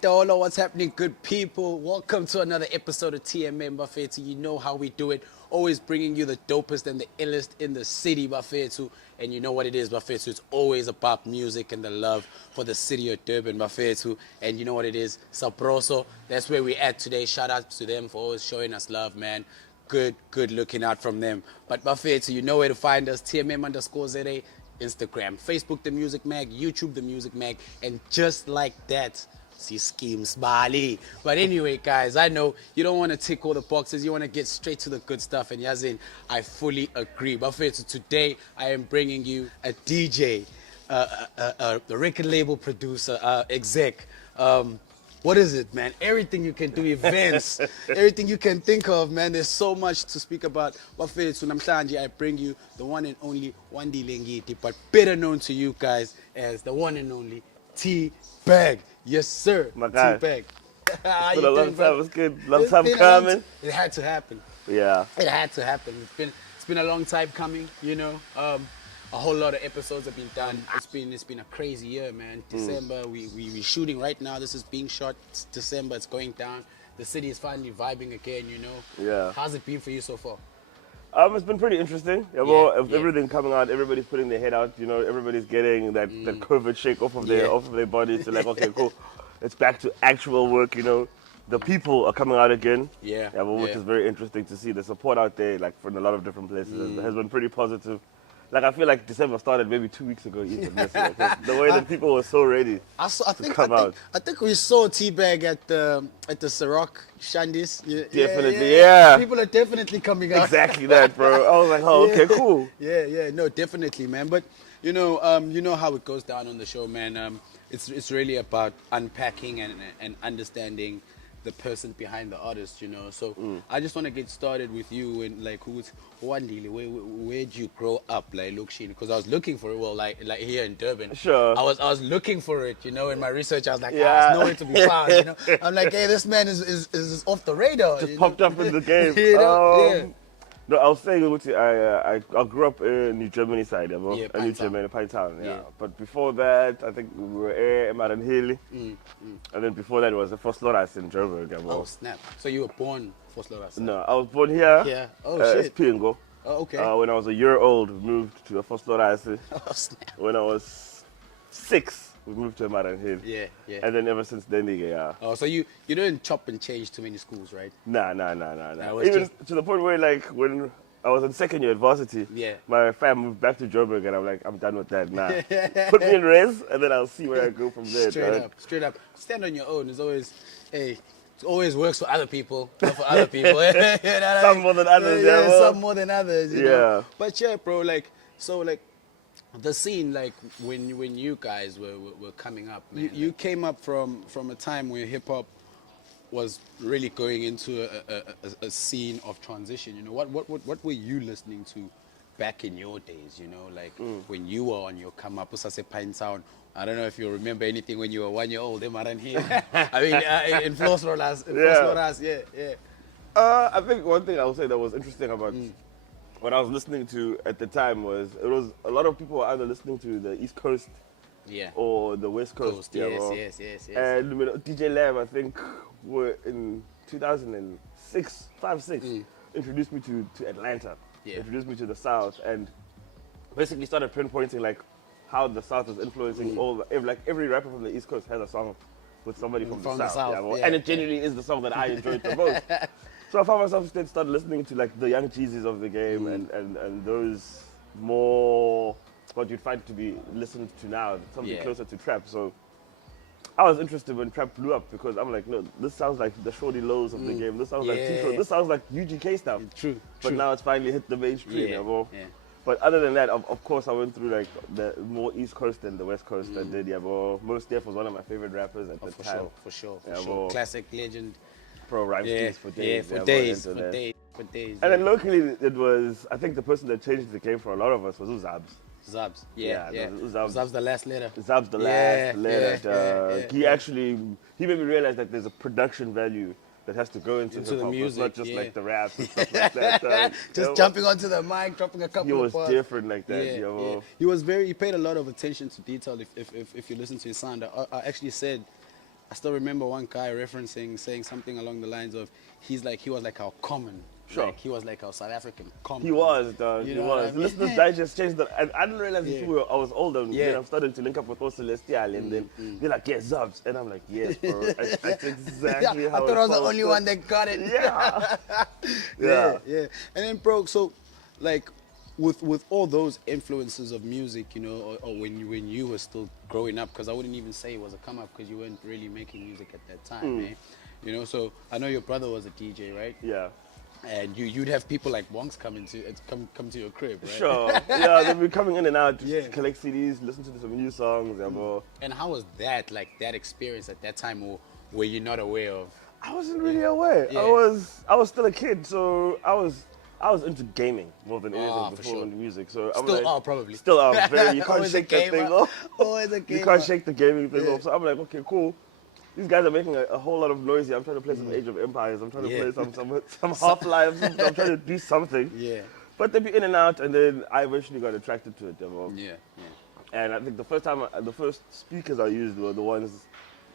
Itolo, what's happening, good people? Welcome to another episode of TMM Bafetu. You know how we do it. Always bringing you the dopest and the illest in the city, Bafetu. And you know what it is, Bafetu. It's always about music and the love for the city of Durban, Bafetu. And you know what it is, Sabroso. That's where we're at today. Shout out to them for always showing us love, man. Good looking out from them. But Bafetu, you know where to find us. TMM_ZA. Instagram, Facebook, The Music Mag, YouTube, The Music Mag, and just like that, see schemes, Bali. But anyway, guys, I know you don't want to tick all the boxes. You want to get straight to the good stuff. And Yazin, I fully agree. But for today, I am bringing you a DJ, a record label producer, exec. What is it, man? Everything you can do, events, everything you can think of, man. There's so much to speak about. Bafethu namhlanje, I bring you the one and only Wandile Ngiti, but better known to you guys as the one and only Teabag. Yes, sir. My guy. Teabag. It's been a long time. It's good. Long time coming. It had to happen. Yeah. It had to happen. It's been a long time coming, you know. A whole lot of episodes have been done. It's been a crazy year, man. December, we shooting right now. This is being shot. It's December, it's going down. The city is finally vibing again, you know. Yeah. How's it been for you so far? It's been pretty interesting. Everything coming out, everybody's putting their head out. You know, everybody's getting that COVID shake off of their bodies. So like, okay, cool. It's back to actual work. You know, the people are coming out again. Which is very interesting to see. The support out there, like from a lot of different places, has been pretty positive. Like, I feel like December started maybe 2 weeks ago even. The way that people were so ready to come out. I think we saw Teabag at the Ciroc Shandis. Definitely, yeah. People are definitely coming out. Exactly that, bro. I was like, oh, okay, cool. Yeah, no, definitely, man. But you know how it goes down on the show, man. It's really about unpacking and understanding the person behind the artist, you know. So I just want to get started with you and like who's Wandile, where'd you grow up, like Lukshin? Because I was looking for it, well, like here in Durban. Sure. I was looking for it, you know. In my research, I was like, it's nowhere to be found, you know. I'm like, hey, this man is off the radar. Just popped up in the game. You know? No, I was saying, I grew up in New Germany side, New Germany, Pine Town, But before that, I think we were in Maranhili. And then before that, it was the first Loras in Durban. Oh, snap. So you were born first Loras? No, I was born here. Yeah. Oh, shit. Pingo. Oh, okay. When I was a year old, we moved to the first Loras. Oh, snap. When I was 6, we moved to Maranhili. Yeah. And then ever since then, Oh, so you didn't chop and change too many schools, right? Nah. Even to the point where, like, when I was in second year at varsity, my fam moved back to Joburg, and I'm like, I'm done with that. Nah. Put me in res, and then I'll see where I go from there. Straight up. Stand on your own. It's always works for other people, not for other people. Some more than others, some more than others, you know? But yeah, bro, the scene, like when you guys were coming up, man, you came up from a time where hip hop was really going into a scene of transition. You know, what were you listening to back in your days? You know, like when you were on your come up, Usase Pine Town. I don't know if you remember anything when you were 1 year old. I mean, in Floss Rollers, I think one thing I would say that was interesting about what I was listening to at the time was a lot of people were either listening to the East Coast or the West Coast. Yes. And DJ Lamb, I think, were in 2006, 6, introduced me to Atlanta, introduced me to the South, and basically started pinpointing like how the South is influencing every rapper from the East Coast has a song with somebody from the South. And it genuinely is the song that I enjoyed the most. So I found myself instead started listening to like the Young Jeezys of the game and those more what you'd find to be listened to now, something closer to trap. So I was interested when trap blew up because I'm like, no, this sounds like the Shorty Lows of the game. This sounds like T-Short. This sounds like UGK stuff. True. But now it's finally hit the mainstream. But other than that, of course, I went through like the more East Coast than the West Coast. I did, Most Def was one of my favorite rappers at the time. For sure. Classic legend. Pro rhyme schemes for days. For days. And then locally, it was, I think the person that changed the game for a lot of us was Uzabs. Zabs, Zabs the last letter. Zabs the last letter. He made me realize that there's a production value that has to go into the music. It's not just like the raps and stuff like that. Just jumping onto the mic, dropping a couple of bars. He was different like that. He paid a lot of attention to detail. If you listen to his sound, I actually said I still remember one guy saying something along the lines of, he was like our common. Sure. Like, he was like our South African common. He was, dog. You He know what was. I mean? Listeners Digest changed that. And I didn't realize Yeah. until I was older. Yeah. Then I'm starting to link up with Celestial, and then they're like, yes, Zubs. And I'm like, yes, bro. That's exactly I how thought I was the felt. only one that got it. Yeah. Yeah. And then, bro, so like with all those influences of music, you know, or when you were still growing up, because I wouldn't even say it was a come up because you weren't really making music at that time, eh? You know, so I know your brother was a DJ, right? Yeah. And you'd have people like Wonks come to your crib, right? Sure. Yeah, they'll be coming in and out to Yeah. collect CDs, listen to some new songs. Yeah, bro. And how was that, like that experience at that time, or were you not aware of? I wasn't really aware. Yeah. I was still a kid, so I was into gaming more than anything for before sure. into music. So I'm Still like, are, probably. Still are. Very. You can't Always a shake that thing gamer. off. Always a You gamer. can't shake the gaming thing Yeah. off. So I'm like, okay, cool. These guys are making a whole lot of noise here. I'm trying to play some Age of Empires. I'm trying to Yeah. play some Half-Life. I'm trying to do something. Yeah. But they'd be in and out, and then I eventually got attracted to it. You know? Yeah. And I think the first speakers I used were the ones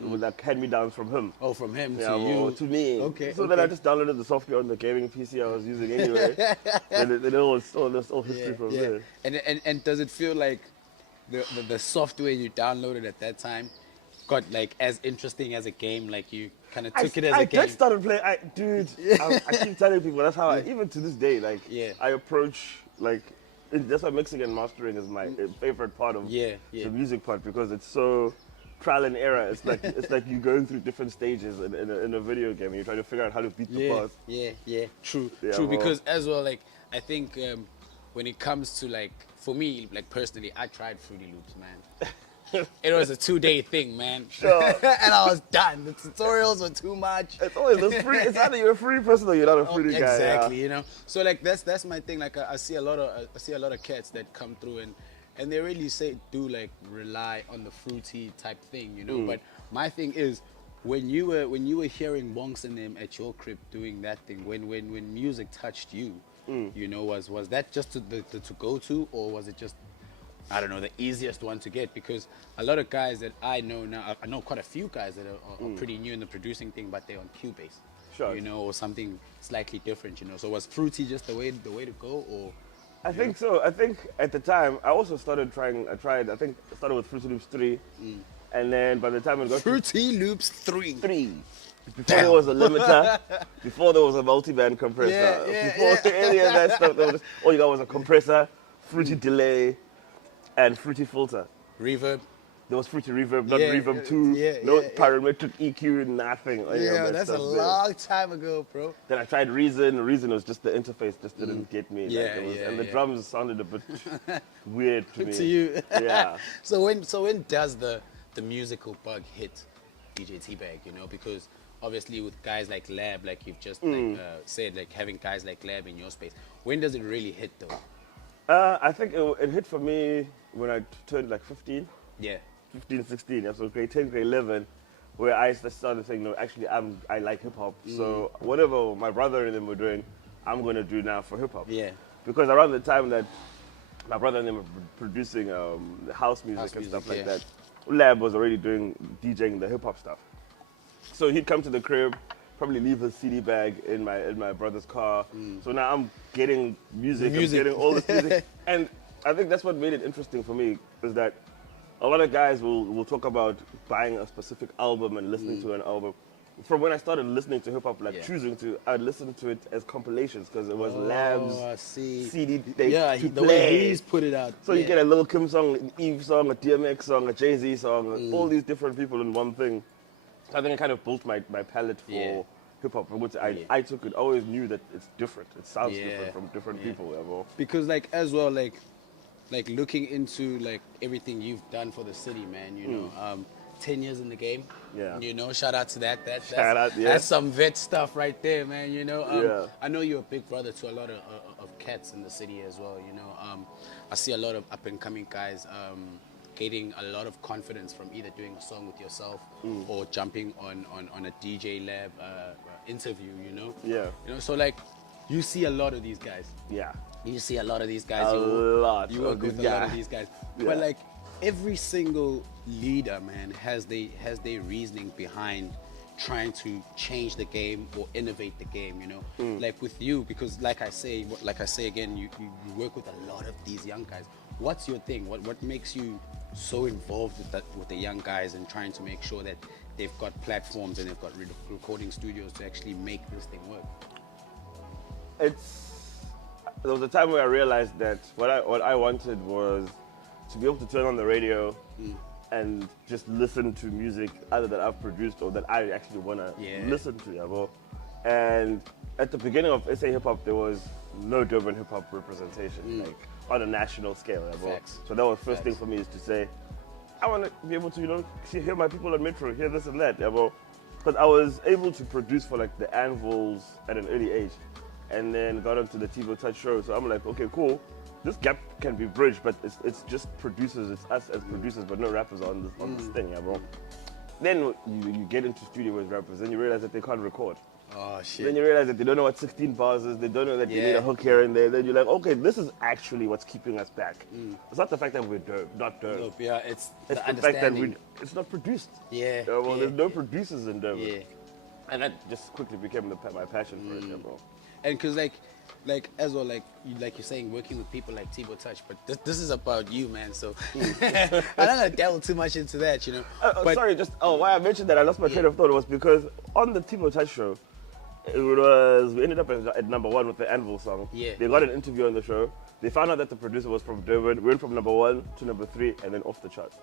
that hand me downs from him. Oh, from him Yeah, to well, you. to me. Okay. So then I just downloaded the software on the gaming PC I was using anyway. And it all history from there. And does it feel like the software you downloaded at that time got like as interesting as a game? Like you kind of took it as a game. I just started playing. I keep telling people that's how even to this day, like I approach like that's why mixing and mastering is my favorite part of the music part, because it's so trial and error. It's like you're going through different stages in a video game and you're trying to figure out how to beat the boss. True. well. Because as well, like I think when it comes to like, for me, like personally, I tried Fruity Loops, man. It was a 2-day thing, man. Sure. And I was done. The tutorials were too much. It's always the free. It's either you're a free person or you're not a free guy. Exactly, Yeah. you know. So like that's my thing. Like I see a lot of cats that come through and they really do like rely on the fruity type thing, you know. But my thing is, when you were hearing Wonks and them at your crib doing that thing, when music touched you, you know, was that just to go to, or was it just, I don't know, the easiest one to get? Because a lot of guys that I know now, I know quite a few guys that are pretty new in the producing thing, but they're on Cubase, Sure. you know, or something slightly different, you know. So was fruity just the way to go, or? I think so. I think at the time I also started trying. I started with Fruity Loops 3, and then by the time it got Fruity Loops 3. to 3, before there was a limiter, before there was a multi-band compressor, before any of that stuff, there was all you got was a compressor, Fruity delay, and Fruity filter. Reverb. There was Fruity Reverb, not Yeah, Reverb 2, no parametric EQ, nothing. any of Yeah, that that's a stuff there. long time ago, bro. Then I tried Reason. Reason was just the interface, just didn't get me. Yeah, and the yeah. drums sounded a bit weird to me. To you. Yeah. So when does the musical bug hit DJ Teabag, you know? Because obviously with guys like Lab, like you've just said, like having guys like Lab in your space, when does it really hit though? I think it hit for me when I turned like 15, Yeah. 15, 16. Yeah, so grade 10, grade 11, where I started saying, no, actually, I like hip hop. So whatever my brother and them were doing, I'm going to do now for hip hop. Yeah. Because around the time that my brother and them were producing house music House and music, stuff like yeah. that, Lab was already DJing the hip hop stuff. So he'd come to the crib, probably leave his CD bag in my brother's car. So now I'm getting music. I'm getting all this music. And I think that's what made it interesting for me, is that a lot of guys will talk about buying a specific album and listening to an album. From when I started listening to hip hop, choosing to, I'd listen to it as compilations because it was Lab's I see. CD to the play. way he's put it out. So you get a Lil Kim song, an Eve song, a DMX song, a Jay-Z song, all these different people in one thing. So I think I kind of built my palette for hip hop, from which I took it. I always knew that it's different. It sounds different from different people. Because like as well, like looking into like everything you've done for the city, man, you know, 10 years in the game. Yeah. You know, shout out to that. Shout out, yeah. That's some vet stuff right there, man. You know, Yeah. I know you're a big brother to a lot of cats in the city as well. You know, I see a lot of up and coming guys getting a lot of confidence from either doing a song with yourself or jumping on a DJ Lab interview. You know. Yeah. You know, so like you see a lot of these guys. Yeah. You see a lot of these guys. A lot You work of with these a lot of guys. these guys. Yeah. But like, every single leader, man, has their reasoning behind trying to change the game or innovate the game, you know. Like with you, because like I say again, you work with a lot of these young guys. What's your thing? What makes you so involved with the young guys and trying to make sure that they've got platforms and they've got recording studios to actually make this thing work? There was a time where I realized that what I wanted was to be able to turn on the radio and just listen to music either that I've produced or that I actually want to listen to. Yeah, bro. And at the beginning of SA Hip Hop, there was no Durban hip hop representation, like on a national scale. Yeah, bro. So that was the first thing for me, is to say, I want to be able to, you know, hear my people on Metro, hear this and that. Yeah, bro. Because I was able to produce for like the Anvils at an early age, and then got onto the Teabag Touch show. So I'm like, okay, cool. This gap can be bridged, but it's just producers, it's us as producers, but no rappers on this thing, yeah, bro. Then you get into studio with rappers, and you realize that they can't record. Oh shit. Then you realize that they don't know what 16 bars is, they don't know that you need a hook here and there. Then you're like, okay, this is actually what's keeping us back. It's not the fact that we're not Durban. Nope, yeah, it's the fact that it's not produced. There's no producers in Durban. Yeah. And that just quickly became my passion for it, yeah, bro. And because like as well, like you're saying, working with people like Teabag Touch, but this is about you, man. So I don't gonna delve too much into that, you know. Why I mentioned that I lost my train of thought was because on the Teabag Touch show, we ended up at number 1 with the Anvil song. Yeah. They got an interview on the show. They found out that the producer was from Durban. We went from number 1 to number 3 and then off the charts.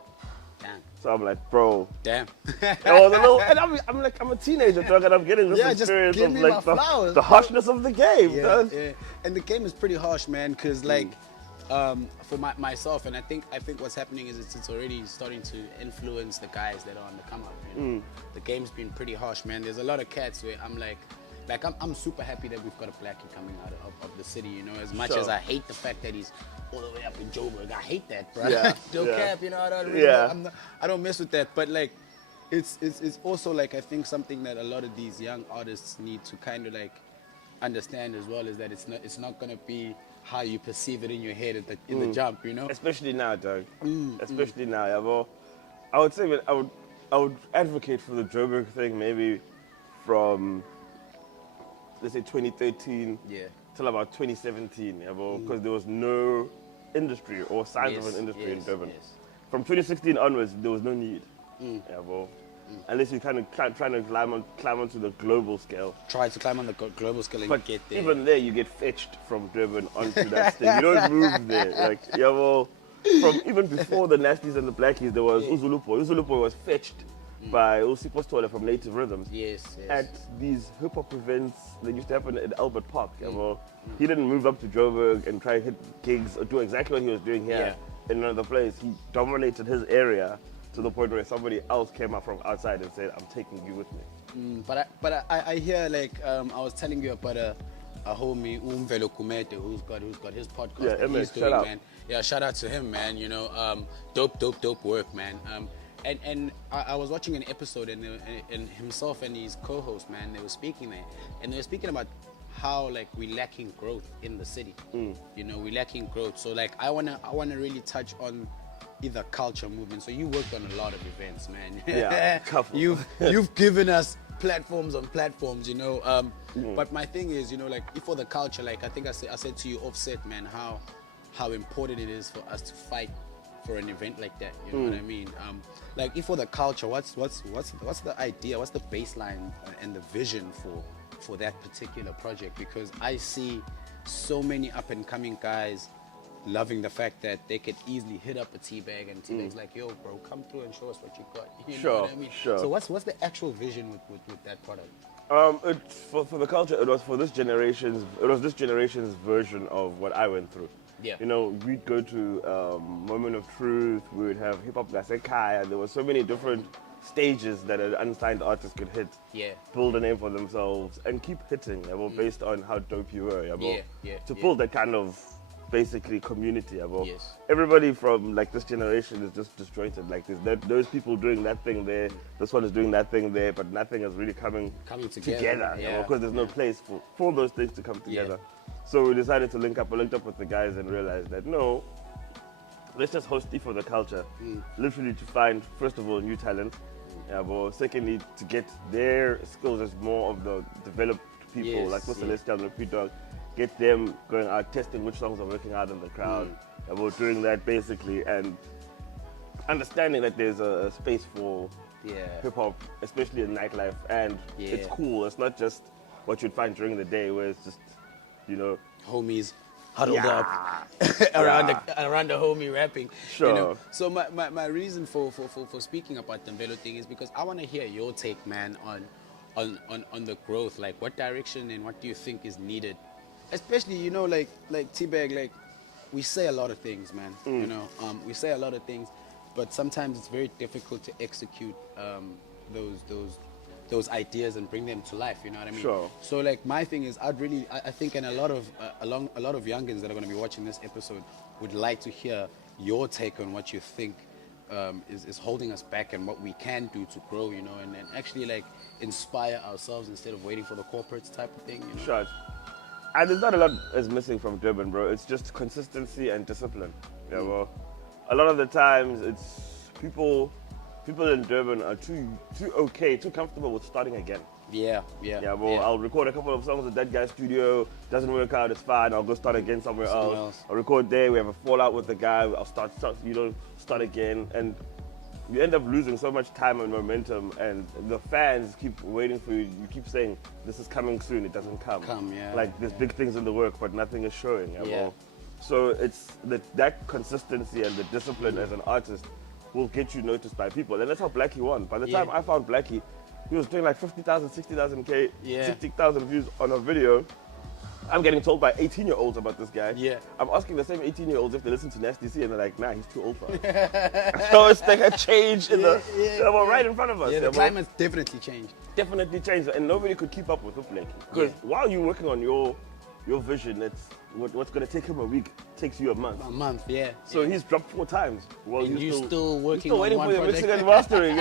Damn. So I'm like, bro. Damn. I was a little, and I'm a teenager, dog, and I'm getting this experience just give of me like the harshness of the game. Yeah. And the game is pretty harsh, man, because like for myself, and I think what's happening is it's already starting to influence the guys that are on the come up. You know? The game's been pretty harsh, man. There's a lot of cats where I'm like I'm super happy that we've got a blackie coming out of the city, you know. As much as I hate the fact that he's all the way up in Joburg, I hate that, bro. Don't cap, you know. I don't mess with that, but like it's also like I think something that a lot of these young artists need to kind of like understand as well, is that it's not gonna be how you perceive it in your head in the jump, you know. Especially now, dog. Especially now, yeah, bro. I would say that I would advocate for the Joburg thing maybe from, let's say, 2013 till about 2017, yeah, bro, because there was no industry or signs of an industry in Durban. From 2016 onwards, there was no need, yeah, bro. Unless you kind of trying to climb onto the global scale. Try to climb on the global scale and get there. Even there, you get fetched from Durban onto that stage. You don't move there. Like, yeah, well, from even before the Nasties and the Blackies, there was Uzulupo. Uzulupo was fetched by Usipostole from Native Rhythms. Yes. At these hip hop events that used to happen at Albert Park. Yeah, well, he didn't move up to Joburg and try to hit gigs or do exactly what he was doing here in another place. He dominated his area to the point where somebody else came up from outside and said, "I'm taking you with me." But I hear, like, I was telling you about a homie, Unveiling, who's got his podcast that he's doing, man. Yeah, shout out to him, man. You know, dope work, man. And I was watching an episode, and himself and his co-host, man, they were speaking there, and they were speaking about how, like, we're lacking growth in the city. You know, we're lacking growth. So like I wanna really touch on either culture movement. So you worked on a lot of events, man. Yeah, couple. You've given us platforms on platforms, you know. But my thing is, you know, like, for the culture, like I think I said to you offset, man, how important it is for us to fight for an event like that. You know what I mean? Like, if for the culture, what's the idea? What's the baseline and the vision for that particular project? Because I see so many up and coming guys loving the fact that they could easily hit up a Teabag, and Teabag's like, "Yo, bro, come through and show us what you got." You know what I mean? Sure. So what's the actual vision with that product? For the culture, it was this generation's version of what I went through. Yeah. You know, we'd go to Moment of Truth. We would have Hip Hop Gasekaya. There were so many different stages that an unsigned artist could hit. Yeah. Build a name for themselves and keep hitting. Based on how dope you were. To build that kind of basically community. Yes. Everybody from like this generation is just disjointed. Like there's those people doing that thing there, this one is doing that thing there, but nothing is really coming together. Because there's no place for those things to come together. So we decided to link up. I linked up with the guys and realized that no, let's just host for the culture, literally to find, first of all, new talent, but secondly, to get their skills as more of the developed people, like with Celestial and P-Dog, get them going out, testing which songs are working out in the crowd, about doing that basically, and understanding that there's a space for hip-hop, especially in nightlife, and it's cool. It's not just what you'd find during the day where it's just, you know, homies huddled up around the homie rapping. Sure. You know? So my reason for speaking about the Unveiling thing is because I want to hear your take, man, on the growth. Like, what direction and what do you think is needed? Especially, you know, like Teabag, like, we say a lot of things, man. You know, we say a lot of things, but sometimes it's very difficult to execute those ideas and bring them to life. You know what I mean? Sure. So like my thing is, I think, and a lot of youngins that are going to be watching this episode would like to hear your take on what you think is holding us back and what we can do to grow. You know, and actually like inspire ourselves instead of waiting for the corporates type of thing. You know? Sure. And there's not a lot is missing from Durban, bro. It's just consistency and discipline. Yeah, well, a lot of the times it's people in Durban are too comfortable with starting again. Yeah, I'll record a couple of songs at that guy's studio, doesn't work out, it's fine, I'll go start again somewhere else. I'll record there, we have a fallout with the guy, I'll start again, and you end up losing so much time and momentum, and the fans keep waiting for you. You keep saying, this is coming soon, it doesn't come. Like, there's big things in the work, but nothing is showing. So it's that consistency and the discipline as an artist will get you noticed by people. And that's how Blackie won. By the time I found Blackie, he was doing like 50,000, 60,000 K, 60,000 views on a video. I'm getting told by 18-year-olds about this guy. I'm asking the same 18-year-olds if they listen to Nasty C, and they're like, nah, he's too old for us. So it's like a change in right in front of us. Yeah, the climate's definitely changed. Definitely changed, and nobody could keep up with Blackie. Because while you're working on your vision, that's what's going to take him a week takes you a month. So he's dropped 4 times. Well, and you're still working still on waiting one for your project. mixing and mastering.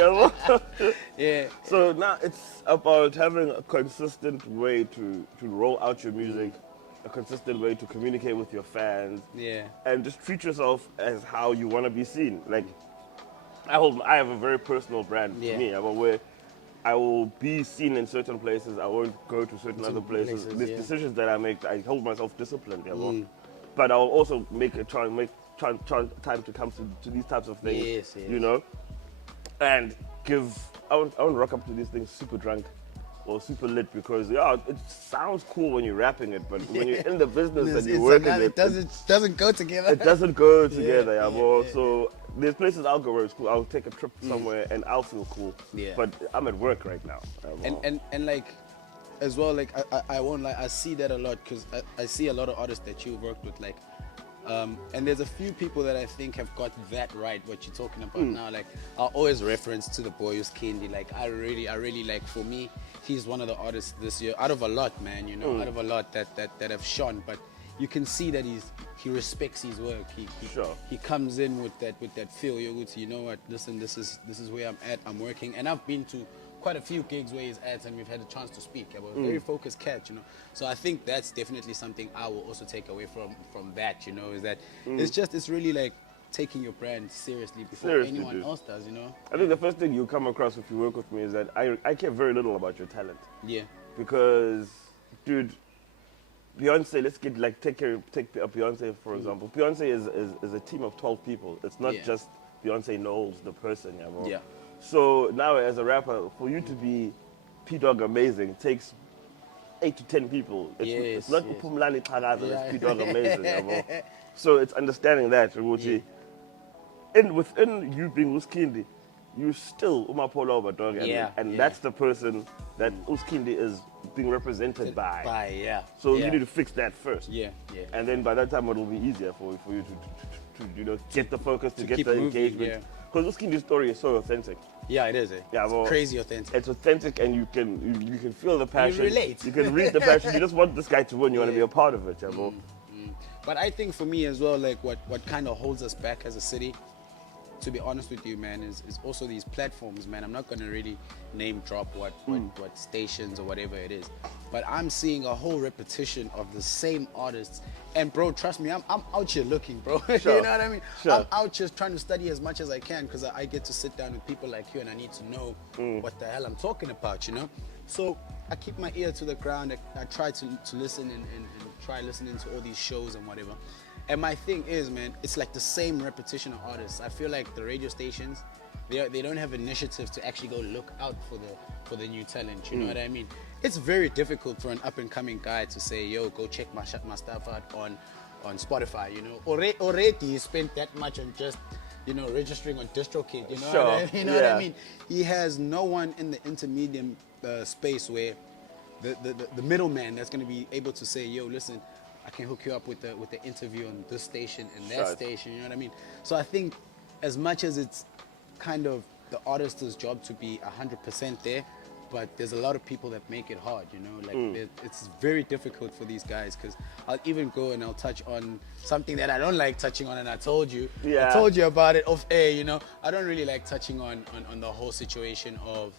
So now it's about having a consistent way to roll out your music, a consistent way to communicate with your fans, and just treat yourself as how you want to be seen. Like, I have a very personal brand to me. Where I will be seen in certain places. I won't go to certain other places. There's decisions that I make. I hold myself disciplined. But I'll also try time to come to these types of things. You know, and I won't rock up to these things super drunk or super lit, because it sounds cool when you're rapping it, but when you're in the business and you're working it doesn't go together. It doesn't go together. So there's places I'll go where it's cool. I'll take a trip somewhere and I'll feel cool. But I'm at work right now. And like, as well, like I won't lie, I see that a lot, because I see a lot of artists that you've worked with, like, and there's a few people that I think have got that right, what you're talking about now. Like, I'll always reference to the boy Sekeni. Like, I really like, for me, he's one of the artists this year, out of a lot, man, you know, out of a lot that have shone, but you can see that he respects his work. He comes in with that feel. You know what? Listen, this is where I'm at. I'm working, and I've been to quite a few gigs where he's at, and we've had a chance to speak. I'm a very focused cat, you know. So I think that's definitely something I will also take away from that. You know, is that it's really like taking your brand seriously before anyone else does. You know. I think the first thing you come across if you work with me is that I care very little about your talent. Because, dude, Beyonce, let's take Beyonce for example. Beyonce is a team of 12 people. It's not just Beyonce knows the person. So now as a rapper, for you to be P-Dog amazing takes 8 to 10 people. It's not Upumlani Tagaza, it's P-Dog amazing. So it's understanding that. Within you being Uskindi, you still Umapolo Dog, and that's the person that Uskindi is being represented by. So you need to fix that first. And then by that time it will be easier for you to get the focus, to get the engagement. Because Uskindi's story is so authentic. It is. It's crazy authentic. It's authentic, and you can feel the passion. You relate. You can read the passion. You just want this guy to win. You want to be a part of it. But I think for me as well, like what kind of holds us back as a city, to be honest with you, man, is also these platforms, man. I'm not going to really name drop what stations or whatever it is. but I'm seeing a whole repetition of the same artists. And bro, trust me, I'm out here looking, bro. Sure. You know what I mean? Sure. I'm out here trying to study as much as I can because I get to sit down with people like you and I need to know what the hell I'm talking about, you know? So I keep my ear to the ground. I try to listen and try listening to all these shows and whatever. And my thing is, man, it's like the same repetition of artists. I feel like the radio stations, they don't have initiatives to actually go look out for the new talent. You know what I mean? It's very difficult for an up and coming guy to say, yo, go check my stuff out on Spotify. You know, already he spent that much on just, you know, registering on DistroKid. You know, you know what I mean? He has no one in the intermediate space where the middleman that's going to be able to say, yo, listen, I can hook you up with the interview on this station and that station. You know what I mean? So I think as much as it's kind of the artist's job to be 100% there, but there's a lot of people that make it hard, you know, like it's very difficult for these guys, because I'll even go and I'll touch on something that I don't like touching on, and I told you about it off air, you know. I don't really like touching on the whole situation of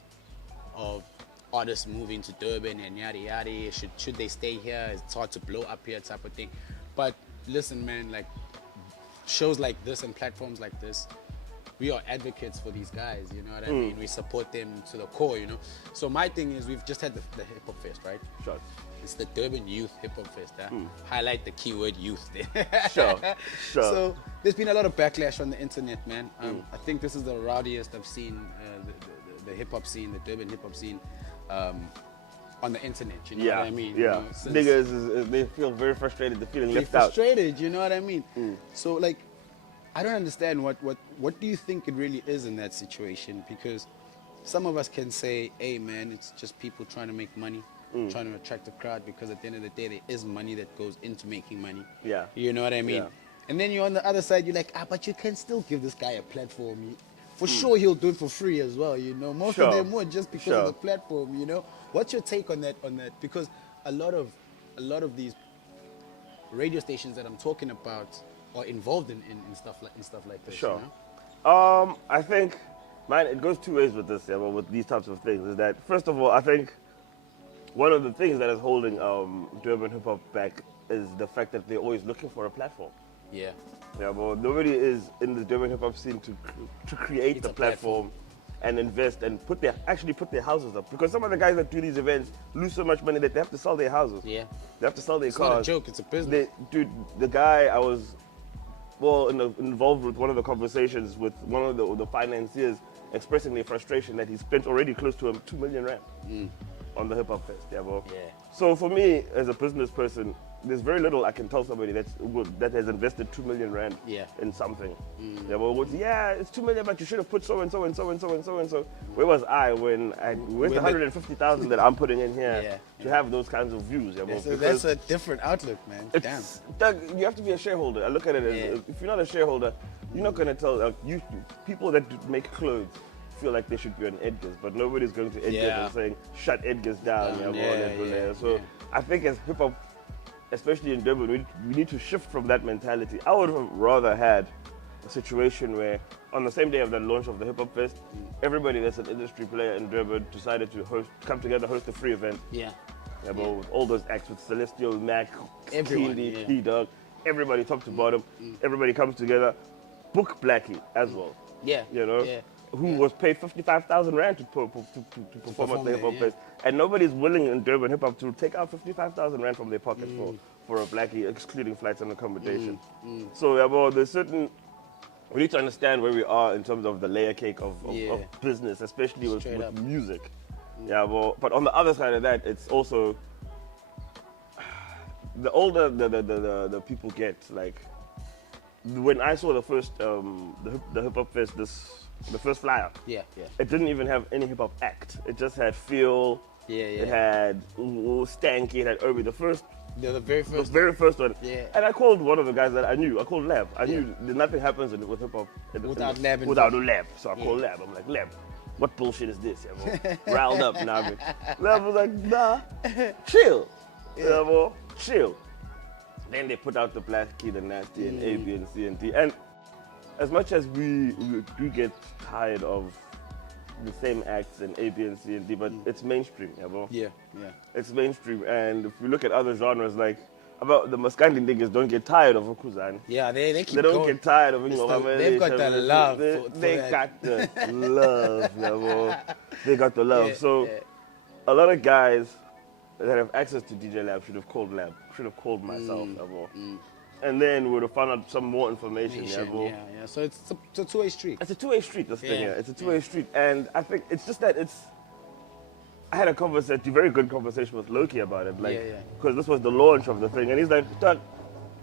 artists moving to Durban and yada yada, should they stay here, it's hard to blow up here type of thing. But listen, man, like shows like this and platforms like this, we are advocates for these guys, you know what I mean? We support them to the core, you know? So my thing is, we've just had the Hip Hop Fest, right? Sure. It's the Durban Youth Hip Hop Fest, huh? Highlight the keyword youth there. Sure. So there's been a lot of backlash on the internet, man. I think this is the rowdiest I've seen the hip hop scene, the Durban hip hop scene, on the internet, you know what I mean? Yeah, you know, niggas, they feel very frustrated, they're feeling left out. Frustrated, you know what I mean? So like, I don't understand what do you think it really is in that situation? Because some of us can say, hey man, it's just people trying to make money, trying to attract a crowd, because at the end of the day, there is money that goes into making money. Yeah. You know what I mean? Yeah. And then you're on the other side, you're like, but you can still give this guy a platform. For sure, he'll do it for free as well, you know. Most of them would, just because of the platform, you know. What's your take on that? Because a lot of these radio stations that I'm talking about are involved in stuff like this. Sure. You know? I think, man, it goes two ways with this, with these types of things. Is that, first of all, I think one of the things that is holding Durban hip hop back is the fact that they're always looking for a platform. Yeah. Yeah, well, nobody is in the Durban hip hop scene to create the platform and invest and actually put their houses up. Because some of the guys that do these events lose so much money that they have to sell their houses. Yeah. They have to sell their It's cars. not a joke, it's a business. Dude, the guy I was involved with one of the conversations with one of the financiers, expressing their frustration that he spent already close to 2 million rand on the hip hop fest. Yeah, bro. Yeah. So for me, as a business person, there's very little I can tell somebody that has invested 2 million rand in something. Yeah, well, it's 2 million, but you should have put so and so and so and so and so and so. Where was I where's the 150,000 that I'm putting in here to have those kinds of views? Yeah, So that's a different outlook, man. Damn. Doug, you have to be a shareholder. I look at it as if you're not a shareholder, you're not gonna tell people that make clothes feel like they should be on Edgar's, but nobody's going to Edgar's and saying shut Edgar's down. So I think as hip hop, especially in Durban, we need to shift from that mentality. I would have rather had a situation where on the same day of the launch of the Hip Hop Fest, everybody that's an industry player in Durban decided to come together, host a free event. But with all those acts, with Celestial, Mac, Keely, D-Dog, everybody top to bottom, everybody comes together, book Blackie as well. You know? Who was paid 55,000 rand to perform at the Hip Hop Fest. And nobody's willing in Durban hip hop to take out 55,000 rand from their pocket for a Blackie, excluding flights and accommodation. So there's we need to understand where we are in terms of the layer cake of business, especially with music. But on the other side of that, it's also the older the people get. Like when I saw the first the Hip Hop Fest, the first flyer. It didn't even have any hip hop act. It just had Feel. It had Stanky. It had Irby. The very first one. And I called one of the guys that I knew. I called Lab. I knew that nothing happens with hip hop without Lab. So I called Lab. I'm like, Lab, what bullshit is this? Riled up now. Lab was like, nah, chill. Chill. Then they put out the Blackie, the Nasty, and A, B, and C, and D. And as much as we do get tired of the same acts and A, B, and C and D, but it's mainstream, yeah, bro. Yeah. It's mainstream, and if you look at other genres, like about the Maskandi niggas don't get tired of Ukuzani. Yeah, they keep They don't going. get tired of They've got the love. They got the love, yeah, bro. They got the love. Yeah, so a lot of guys that have access to DJ Lab should have called myself, yeah, bro. And then we would have found out some more information, yeah, bro. Yeah. So it's a two-way street. It's a two-way street, this thing, yeah. It's a two-way street. And I think it's just that I had a very good conversation with Loki about it, because this was the launch of the thing. And he's like, Doug,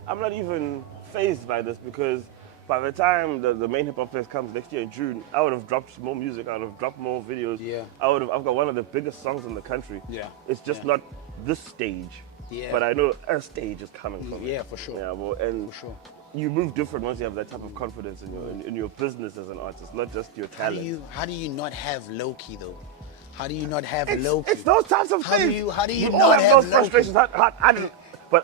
I'm not even fazed by this, because by the time the main hip hop fest comes next year in June, I would have dropped more music, I would have dropped more videos. Yeah. I've got one of the biggest songs in the country. Yeah. It's just not this stage. Yeah. But I know a stage is coming from it. Yeah, for sure. Yeah, well, and For sure. you move different once you have that type of confidence in your business as an artist, not just your talent. How do you not have low-key though? How do you not have It's low-key? those types of How do things. you all not have those frustrations. I didn't, but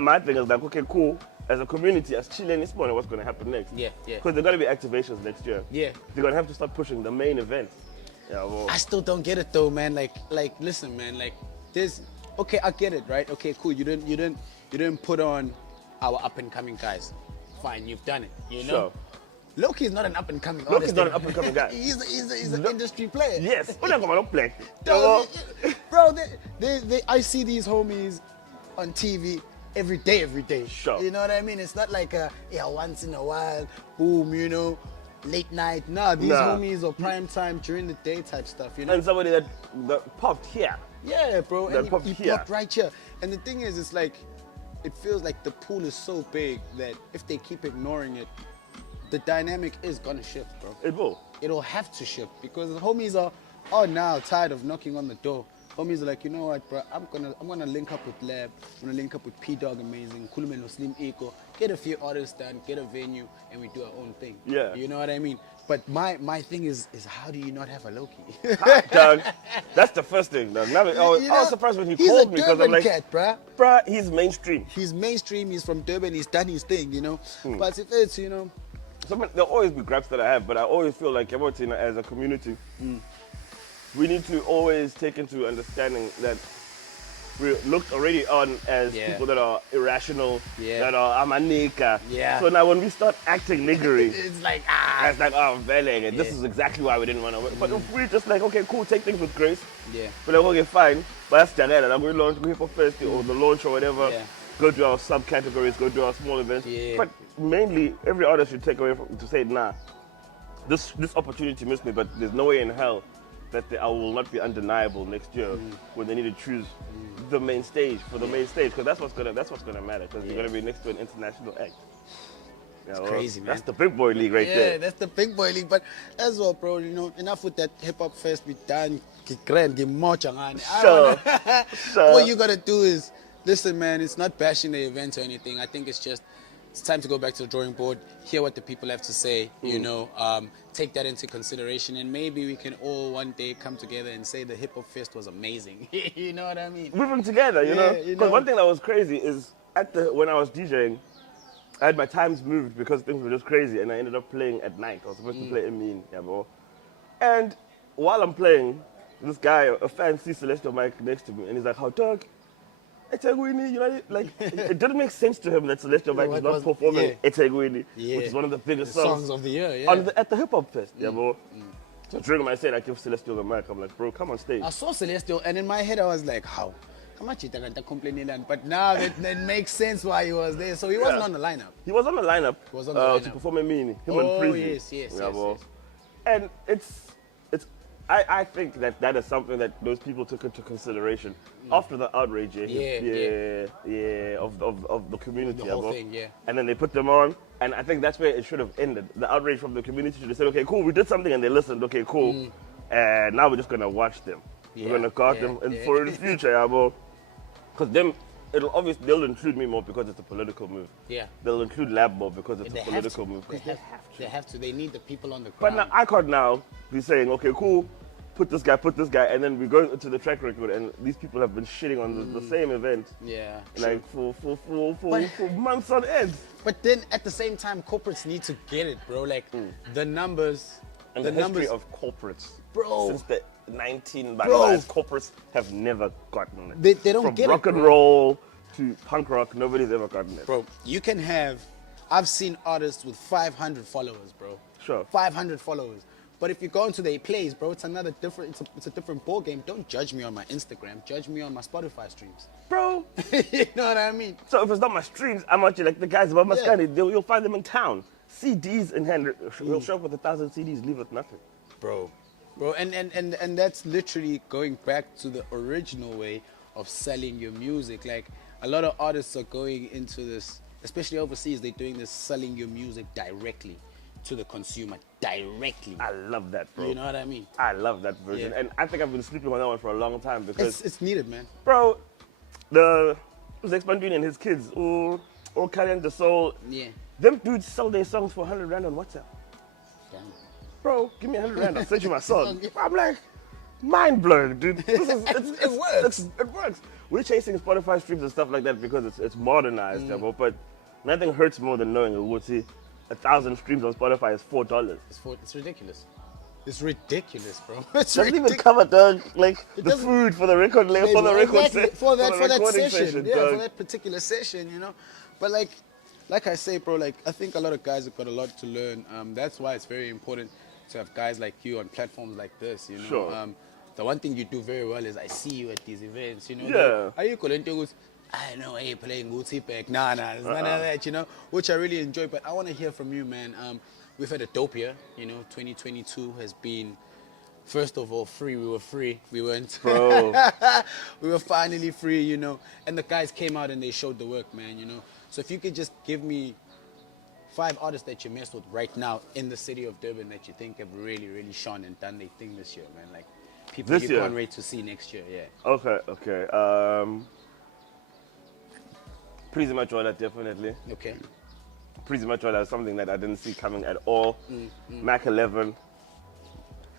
my thing is like, okay, cool. As a community, as Chile, it's more what's going to happen next. Yeah. Because there are going to be activations next year. Yeah. They're going to have to start pushing the main events. Yeah, well, I still don't get it though, man. Like listen, man. Like there's okay, I get it, right? Okay, cool. You didn't put on our up and coming guys. Fine, you've done it. You know. Sure. Loki is not an up and coming. Loki's not an up and coming guy. He's an industry player. Yes. We're not going to play. Bro, I see these homies on TV every day. Sure. You know what I mean? It's not like once in a while, boom, you know, late night. Nah, these homies are prime time during the day type stuff, you know? And somebody that popped here. Yeah, bro. That And popped he here. popped right here. And the thing is, it's like, it feels like the pool is so big that if they keep ignoring it, the dynamic is gonna shift, bro. It will. It'll have to shift because the homies are now tired of knocking on the door. Homies are like, you know what, bro, I'm gonna link up with Lab, I'm gonna link up with P-Dog Amazing, Kulumelo Slim Eco, get a few artists done, get a venue, and we do our own thing. Yeah. You know what I mean? But my thing is how do you not have a Loki? Doug, that's the first thing, Doug. I was surprised when he called me because I'm like, cat, bruh. Bruh, he's mainstream. He's mainstream, he's from Durban, he's done his thing, you know? But if it's, you know... There'll always be gripes that I have, but I always feel like as a community, we need to always take into understanding that we're looked already on as people that are irrational, that are amanika. Yeah. So now when we start acting niggery, It's like, it's like, oh, Unveiling, this is exactly why we didn't want to work. But if we're just like, okay, cool, take things with grace. Yeah. We're like, okay, fine. But that's Janela. Like, we launch, go hip hop fest or the launch or whatever. Yeah. Go do our subcategories, go do our small events. Yeah. But mainly, every artist should take away to say, nah, this opportunity missed me, but there's no way in hell that I will not be undeniable next year when they need to choose the main stage for the main stage, because that's what's gonna matter, because you're gonna be next to an international act. It's crazy, man. That's the big boy league right there. Yeah, that's the big boy league. But as well, bro, you know, enough with that hip hop fest. We done. Sure. What you gotta do is listen, man. It's not bashing the event or anything. I think it's time to go back to the drawing board, hear what the people have to say. You know, take that into consideration, and maybe we can all one day come together and say the hip hop fest was amazing. You know what I mean? We've been together, you know. you Because know. one thing that was crazy is when I was DJing, I had my times moved because things were just crazy, and I ended up playing at night. I was supposed to play Mean, yeah, bro. And while I'm playing, this guy, a fan, sees Celestial Mike next to me, and he's like, "How Doug? Etegwini, you know, like it didn't make sense to him that Celestial Mike was not performing Etegwini, which is one of the biggest songs of the year. Yeah. at the hip hop fest, yeah, bro. So during my set, I give Celestial the mic. I'm like, bro, come on stage. I saw Celestial, and in my head, I was like, how? How much complaining? But now it makes sense why he was there. So he wasn't on the lineup. He was on the lineup. He was on the lineup. To perform a mini. Him Oh, and Prezi. yes. And I think that is something that those people took into consideration after the outrage. Of the community. The whole thing, yeah. And then they put them on, and I think that's where it should have ended. The outrage from the community should have said, okay, cool, we did something, and they listened. Okay, cool. And now we're just gonna watch them. We're gonna guard them for the future, because they'll include me more because it's a political move. Yeah. They'll include Lab more because it's a political move. They have to. They need the people on the ground. But now I can't now be saying, okay, cool, put this guy, and then we go into the track record, and these people have been shitting on the same event. Yeah. Like for months on end. But then at the same time, corporates need to get it, bro. Like the numbers And the the history numbers, of corporates, bro. since the 19 Bro. corporates have never gotten it. They don't From get rock it, and bro. roll to punk rock, nobody's ever gotten it. Bro, you can have. I've seen artists with 500 followers, bro. Sure. 500 followers. But if you go into their plays, bro, it's another different. It's a different ball game. Don't judge me on my Instagram. Judge me on my Spotify streams. Bro. You know what I mean? So if it's not my streams, I'm actually like the guys about Yeah. Sekeni, you'll find them in town. CDs in hand. We'll show up with 1,000 CDs, leave with nothing. Bro, and that's literally going back to the original way of selling your music. Like a lot of artists are going into this, especially overseas. They're doing this, selling your music directly to the consumer, directly. I love that, bro. You know what I mean? I love that version. Yeah. And I think I've been sleeping on that one for a long time because, It's needed, man. bro, the Expandini and his kids, or Kalian the Soul, Yeah. them dudes sell their songs for 100 Rand on WhatsApp. Damn. Bro, give me 100 Rand, I'll send you my song. I'm like, mind blowing, dude. It works. It works. We're chasing Spotify streams and stuff like that because it's modernized, yeah, but nothing hurts more than knowing see 1,000 streams on Spotify is $4. It's ridiculous. It's ridiculous, bro. It's Doesn't even ridiculous. cover like the doesn't- food for the record label, for the record Exactly. For that recording session, yeah, dog. for that particular session, you know. But like I say, bro, like I think a lot of guys have got a lot to learn. That's why it's very important to have guys like you on platforms like this, you know. Sure. The one thing you do very well is I see you at these events, you know. Yeah. Are you calling to I know I ain't playing good Teabag. Nah, it's none of that, you know, which I really enjoy. But I want to hear from you, man. We've had a dope year, you know. 2022 has been, first of all, free. We were free. We weren't. Bro. We were finally free, you know. And the guys came out and they showed the work, man, you know. So if you could just give me 5 artists that you messed with right now in the city of Durban that you think have really, really shone and done their thing this year, man. Like people This you year? can't wait to see next year, yeah. Okay. Pretty much all that, definitely. Okay. Pretty much all that is something that I didn't see coming at all. Mac 11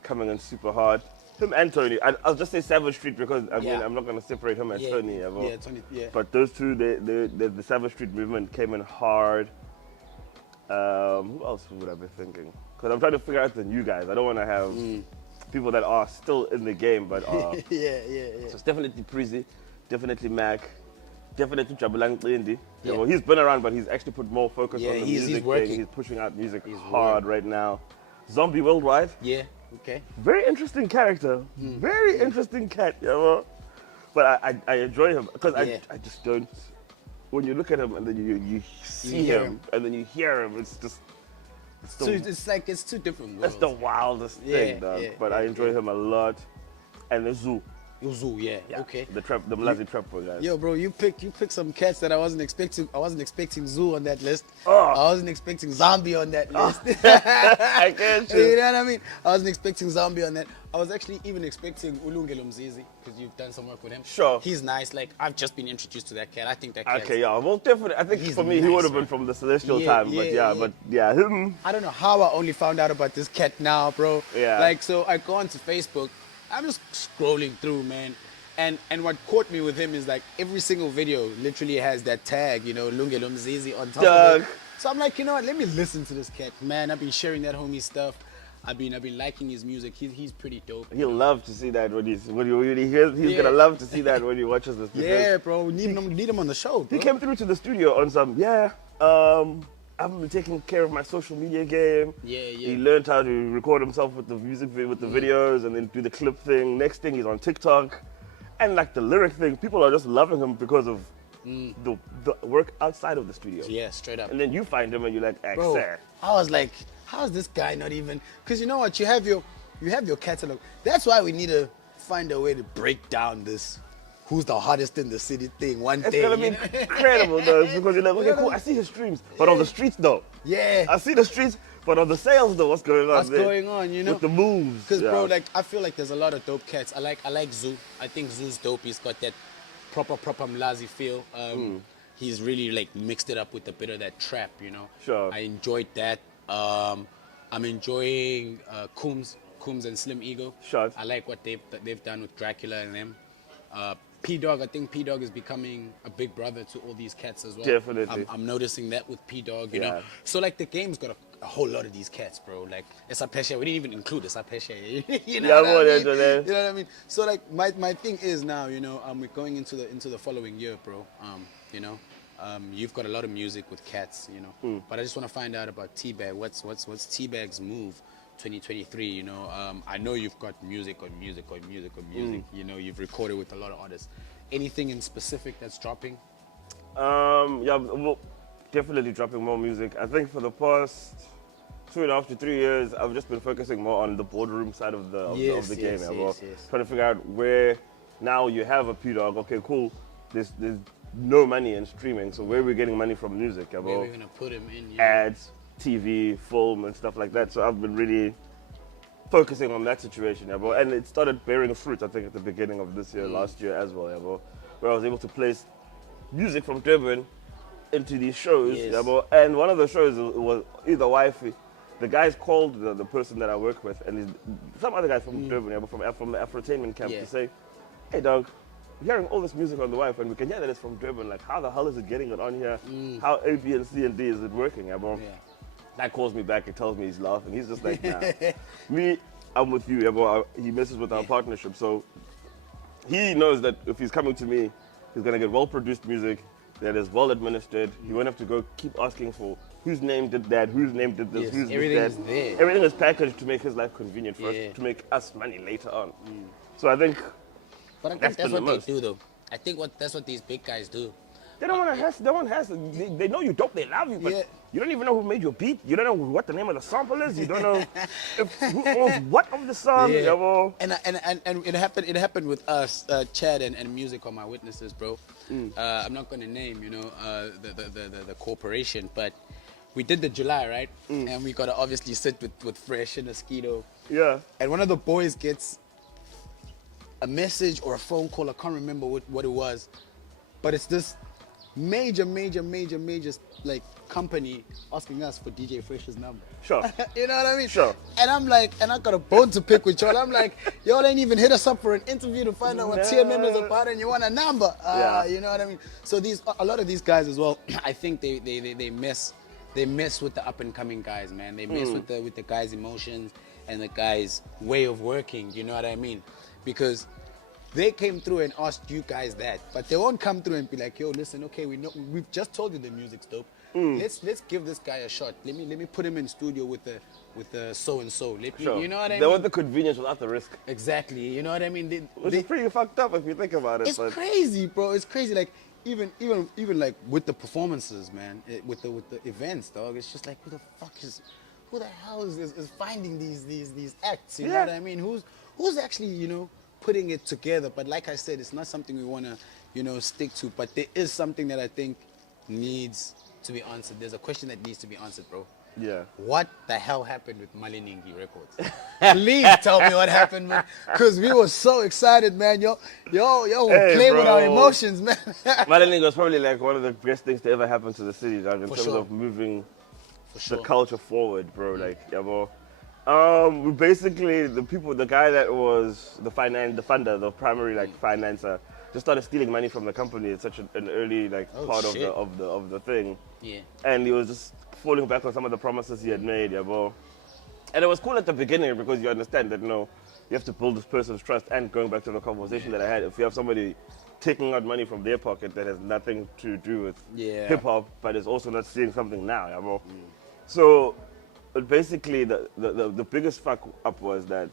coming in super hard. Him and Tony. I'll just say Savage Street because I mean Yeah. I'm not gonna separate him and Yeah, Tony. Yeah, yeah, Tony, yeah. But those two, the Savage Street movement came in hard. Who else would I be thinking? Because I'm trying to figure out the new guys. I don't want to have people that are still in the game, but yeah. so it's definitely Prezi, definitely Mac, definitely Jabulang Qindi. Yeah. Well, he's been around, but he's actually put more focus Yeah, on the he's music working. thing. He's pushing out music He's hard right now. Zombie Worldwide, Yeah, okay. very interesting character, very interesting cat, you know? But I enjoy him because Yeah. I just don't. When you look at him and then you see hear him and then you hear him, it's just So it's like it's two different worlds. that's the wildest Yeah, thing, dog. yeah, But yeah, I enjoy him a lot. And the Zoo. Yuzu, yeah. Okay. The Mlazi trap boy guys. Yo, bro, you pick some cats that I wasn't expecting. I wasn't expecting Zoo on that list. Oh. I wasn't expecting Zombie on that list. I get You you. know what I mean? I wasn't expecting Zombie on that. I was actually even expecting Ulungelo Mzizi because you've done some work with him. Sure. He's nice. Like I've just been introduced to that cat. I think that cat. Okay, yeah, well, definitely. I think He's for me, he nice, would have been man. from the Celestial Yeah, time, yeah, but yeah. him. I don't know how I only found out about this cat now, bro. Yeah. Like, so I go onto Facebook. I'm just scrolling through, man. And what caught me with him is like every single video literally has that tag, you know, Lungelo Mzizi on top Doug. of it. So I'm like, you know what? Let me listen to this cat, man. I've been sharing that homie stuff. I've been liking his music. He's pretty dope. He'll love to see that when he hears. He's Yeah. gonna love to see that when he watches this. because Yeah, bro. We need him on the show, bro. He came through to the studio on some. I've been taking care of my social media game. Yeah. He learned how to record himself with the music, with the videos, and then do the clip thing. Next thing, he's on TikTok, and like the lyric thing, people are just loving him because of the work outside of the studio. Yeah, straight up. And then you find him and you're like, Bro, "Sir." I was like, how is this guy not even? Because you know what? You have your catalog. That's why we need to find a way to break down this who's the hottest in the city thing one It's day. gonna be you know? incredible though, because you're like, okay, cool, I see his streams, but on the streets though. Yeah. I see the streets, but on the sales though, what's going on What's there? going on, you know? With the moves. Because yeah. bro, like I feel like there's a lot of dope cats. I like Zoo. I think Zoo's dope. He's got that proper Mlazi feel. He's really like mixed it up with a bit of that trap, you know. Sure. I enjoyed that. I'm enjoying Coombs and Slim Ego. Shot. I like what they've done with Dracula and them. P-Dog, I think P-Dog is becoming a big brother to all these cats as well. Definitely. I'm noticing that with P-Dog, you know. Yeah. So like the game's got a whole lot of these cats, bro. Like Esapesha, we didn't even include Esapesha. You know Yeah, what I mean? today. You know what I mean? So like my thing is now, we're going into the following year, bro. You've got a lot of music with cats, But I just want to find out about Teabag. What's Teabag's move 2023, I know you've got music on music on music on music. You've recorded with a lot of artists. Anything in specific that's dropping? Yeah, well, definitely dropping more music. I think for the past 2.5 to 3 years, I've just been focusing more on the boardroom side of the game. Yes. Trying to figure out where now you have a P-Dog. Okay, cool. There's no money in streaming, so where are we getting money from music? Where are we gonna put him in? Ads, TV, film, and stuff like that. So I've been really focusing on that situation, and it started bearing fruit. I think at the beginning of this year, last year as well, where I was able to place music from Durban into these shows, and one of the shows was either Wifey. The guys called the person that I work with, and some other guys from Durban, from the Afrotainment camp, to say, "Hey, dog, we're hearing all this music on the Wi-Fi, and we can hear that it's from Durban. Like, how the hell is it getting it on here? How A, B, and C and D is it working, That calls me back and tells me he's laughing. He's just like, nah. Me, I'm with you, He messes with our partnership, so he knows that if he's coming to me, he's gonna get well-produced music that is well-administered. He won't have to go keep asking for whose name did that, whose name did this, who's everything that. is there. Everything is packaged to make his life convenient for us, to make us money later on. So I think But I think that's what they do, though. I think that's what these big guys do. They don't want to hassle. They want to hassle. They know you dope. They love you, but you don't even know who made your beat. You don't know what the name of the sample is. You don't know who owns what of the song. And it happened with us, Chad and Music on My Witnesses, bro. I'm not gonna name, the corporation, but we did the July, right? And we gotta obviously sit with Fresh and Mosquito. Yeah. And one of the boys gets a message or a phone call. I can't remember what it was, but it's this major like company asking us for DJ Fresh's number. Sure. You know what I mean? Sure. And I'm like, and I got a bone to pick with y'all. I'm like, y'all ain't even hit us up for an interview to find out what TMM is about, and you want a number. You know what I mean? So a lot of these guys as well, I think they mess with the up and coming guys, man. They mess with the guys' emotions and the guys' way of working. You know what I mean? Because they came through and asked you guys that, but they won't come through and be like, yo, listen, okay, we've just told you the music's dope. Let's give this guy a shot. Let me put him in studio with the so and so. Sure. You know what I mean? They want the convenience without the risk. Exactly. You know what I mean? Which is pretty fucked up if you think about it. It's crazy, bro. It's crazy. Like even like with the performances, man, with the events, dog. It's just like who the hell is finding these acts? You know what I mean? Who's actually putting it together? But like I said, it's not something we want to stick to. But there is something that I think needs to be answered. There's a question that needs to be answered, bro. Yeah. What the hell happened with Maliningi Records? Please tell me what happened, man. Because we were so excited, man. Yo, we're playing with our emotions, man. Maliningi was probably like one of the best things to ever happen to the city, dog, in terms of moving the culture forward, bro. Like, we basically, the guy that was the funder, the primary financer, just started stealing money from the company at such an early part of the thing. Yeah. And he was just falling back on some of the promises he had made, And it was cool at the beginning because you understand that you have to build this person's trust. And going back to the conversation that I had, if you have somebody taking out money from their pocket that has nothing to do with hip hop, but is also not seeing something now, So basically, the biggest fuck up was that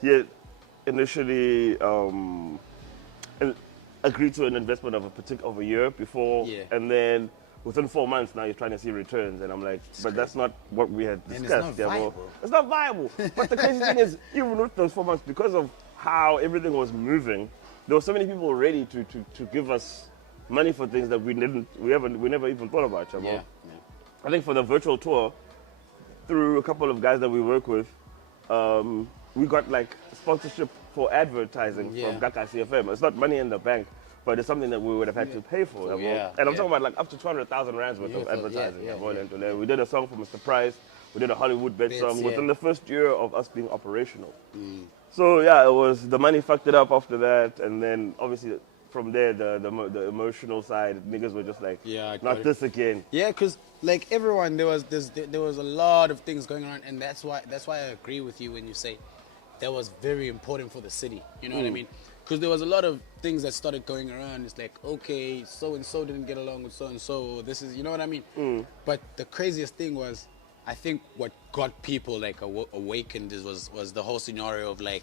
he had initially agreed to an investment of a year before, and then within 4 months now you're trying to see returns, and I'm like, but that's not what we had discussed. It's not viable. But the crazy thing is, even with those 4 months, because of how everything was moving, there were so many people ready to give us money for things that we never even thought about. I think for the virtual tour, through a couple of guys that we work with, we got sponsorship for advertising from Kaka CFM. It's not money in the bank, but it's something that we would have had to pay for. And I'm talking about up to 200,000 rands worth of advertising. We did a song for Mr. Price. We did a Hollywood bed song within the first year of us being operational. So it was the money fucked it up after that, and then obviously from there, the emotional side, niggas were just like, Yeah, I got not it. this again. Yeah, because like everyone, there was a lot of things going on, and that's why I agree with you when you say that was very important for the city. You know what I mean? Because there was a lot of things that started going around. It's like, okay, so and so didn't get along with so and so. This is, you know what I mean? But the craziest thing was, I think what got people like awakened was the whole scenario of like,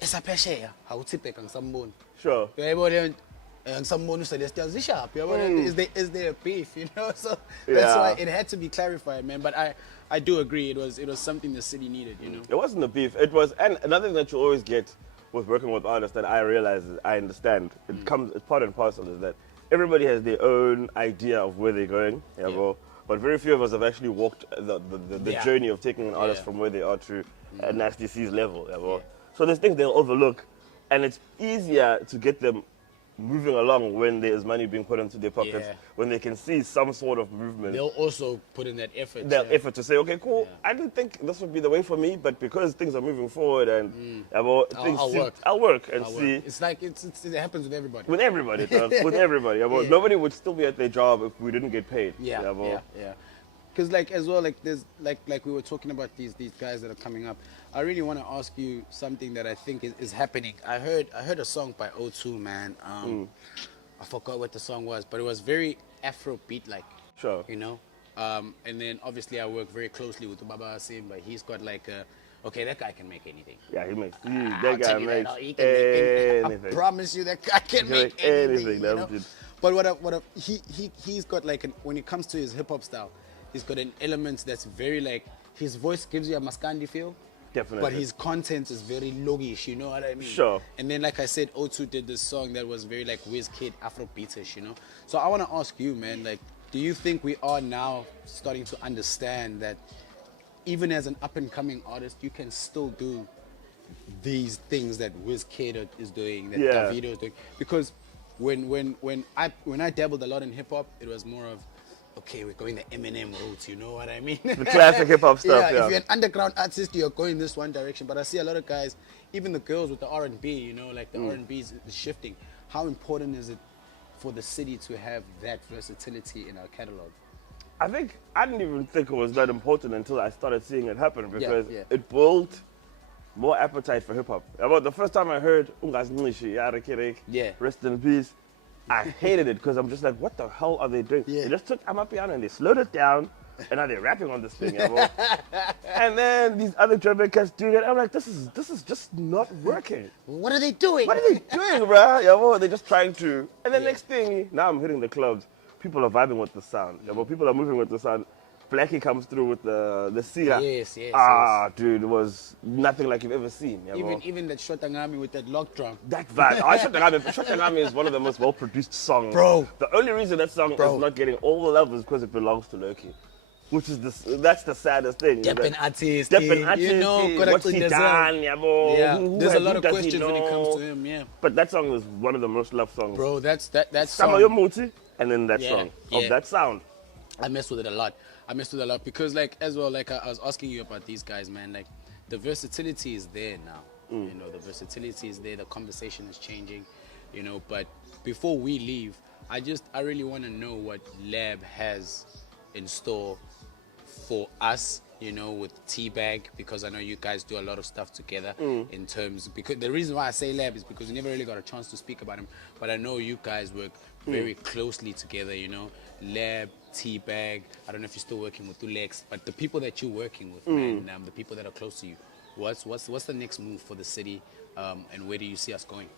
esapesheya awuthibheka ngisamboni. Sure. Uyayibona ngisamboni ucelestial zishaphi uyabona, is there a beef, you know? So that's Yeah. why it had to be clarified, man. But I do agree, it was something the city needed, you know. It wasn't a beef. It was, and another thing that you always get with working with artists that I realize, I understand, it's part and parcel, is that everybody has their own idea of where they're going, bro. But very few of us have actually walked the journey of taking an artist from where they are to a Nasty C's level, bro. So there's things they'll overlook, and it's easier to get them moving along when there is money being put into their pockets, when they can see some sort of movement. They'll also put in that effort. That effort to say, okay, cool, I didn't think this would be the way for me, but because things are moving forward and I'll work and see. It's like it happens with everybody. With everybody, dog. With everybody. Nobody would still be at their job if we didn't get paid. Yeah. Because like as well, like there's like we were talking about these guys that are coming up. I really want to ask you something that I think is happening. I heard a song by O2, man. I forgot what the song was, but it was very Afrobeat like. Sure. You know. And then obviously I work very closely with Baba Asim, but he's got like okay, that guy can make anything. Yeah, he makes. That guy makes anything. I promise you, that guy can make anything. You know? But he's got like when it comes to his hip hop style, he's got an element that's very like, his voice gives you a Maskandi feel. Definitely. But his content is very logish, you know what I mean? Sure. And then, like I said, O2 did this song that was very like Wizkid, Afrobeatish, you know? So I want to ask you, man, like, do you think we are now starting to understand that even as an up-and-coming artist, you can still do these things that Wizkid is doing, that Davido is doing? Because when I dabbled a lot in hip-hop, it was more of, okay, we're going the Eminem route, you know what I mean? The classic hip-hop stuff, If you're an underground artist, you're going this one direction. But I see a lot of guys, even the girls with the R&B, you know, like the R&B is shifting. How important is it for the city to have that versatility in our catalog? I think, I didn't even think it was that important until I started seeing it happen, because it built more appetite for hip-hop. About the first time I heard Ungas Nishi, rest in peace, I hated it because I'm just like, what the hell are they doing? They just took Amapiano and they slowed it down, and now they're rapping on this thing, and then these other Durban cats doing it. I'm like, this is just not working. What are they doing? What are they doing, bro? They're just trying to. And the next thing, now I'm hitting the clubs. People are vibing with the sound. People are moving with the sound. Blackie comes through with the Sira. Yes. Dude, it was nothing like you've ever seen. Even that Shotangami with that lock drum. That vibe. Shotangami is one of the most well-produced songs. Bro. The only reason that song is not getting all the love is because it belongs to Loki. Which is that's the saddest thing. Deppen artist. You know, what's he done, There's a lot of questions when it comes to him, But that song is one of the most loved songs. Bro, that song. Samayo Muti, and then that song of that sound. I mess with it a lot. Because like as well, like I was asking you about these guys, man, like the versatility is there now. You know, the versatility is there, the conversation is changing, you know, but before we leave, I really want to know what Lab has in store for us, you know, with Teabag, because I know you guys do a lot of stuff together in terms, because the reason why I say Lab is because we never really got a chance to speak about him, but I know you guys work very closely together, you know, Lab, Teabag. I don't know if you're still working with Ulex, but the people that you're working with, man, the people that are close to you, what's the next move for the city, and where do you see us going?